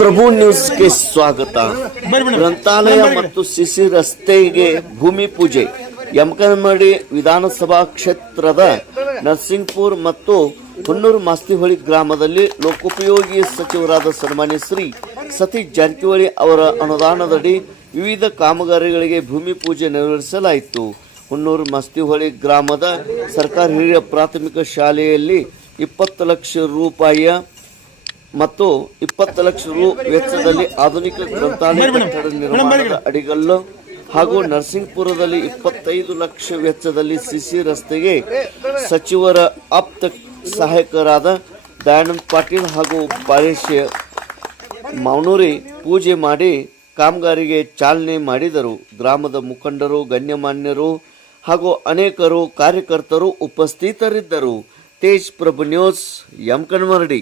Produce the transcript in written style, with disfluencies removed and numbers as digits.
ಪ್ರಭು ನ್ಯೂಸ್ಗೆ ಸ್ವಾಗತ. ಗ್ರಂಥಾಲಯ ಮತ್ತು ಸಿಸಿ ರಸ್ತೆಗೆ ಭೂಮಿ ಪೂಜೆ. ಯಮಕನಮರಡಿ ವಿಧಾನಸಭಾ ಕ್ಷೇತ್ರದ ನರಸಿಂಗಪುರ ಮತ್ತು ಹುನ್ನೂರು ಮಾಸ್ತಿಹೊಳಿ ಗ್ರಾಮದಲ್ಲಿ ಲೋಕೋಪಯೋಗಿ ಸಚಿವರಾದ ಸನ್ಮಾನ್ಯ ಶ್ರೀ ಸತೀಶ್ ಜಾರಕಿಹೊಳಿ ಅವರ ಅನುದಾನದಡಿ ವಿವಿಧ ಕಾಮಗಾರಿಗಳಿಗೆ ಭೂಮಿ ಪೂಜೆ ನೆರವೇರಿಸಲಾಯಿತು. ಹುನ್ನೂರು ಮಾಸ್ತಿಹೊಳಿ ಗ್ರಾಮದ ಸರ್ಕಾರಿ ಹಿರಿಯ ಪ್ರಾಥಮಿಕ ಶಾಲೆಯಲ್ಲಿ 20 ಲಕ್ಷ ರೂಪಾಯಿಯ ಮತ್ತು 20 ಲಕ್ಷ ರು ವೆಚ್ಚದಲ್ಲಿ ಆಧುನಿಕ ಗ್ರಂಥಾಲಯ ಕಟ್ಟಡ ನಿರ್ಮಾಣದ ಅಡಿಗಲ್ಲು ಹಾಗೂ ನರಸಿಂಗಪುರದಲ್ಲಿ 25 ಲಕ್ಷ ವೆಚ್ಚದಲ್ಲಿ ಸಿಸಿ ರಸ್ತೆಗೆ ಸಚಿವರ ಆಪ್ತ ಸಹಾಯಕರಾದ ದಯಾನಂದ ಪಾಟೀಲ್ ಹಾಗೂ ಪಾರೇಶ್ ಮಾವನೂರಿ ಪೂಜೆ ಮಾಡಿ ಕಾಮಗಾರಿಗೆ ಚಾಲನೆ ಮಾಡಿದರು. ಗ್ರಾಮದ ಮುಖಂಡರು, ಗಣ್ಯಮಾನ್ಯರು ಹಾಗೂ ಅನೇಕರು ಕಾರ್ಯಕರ್ತರು ಉಪಸ್ಥಿತರಿದ್ದರು. ತೇಜ್ ಪ್ರಭು ನ್ಯೂಸ್, ಯಮಕನಮರಡಿ.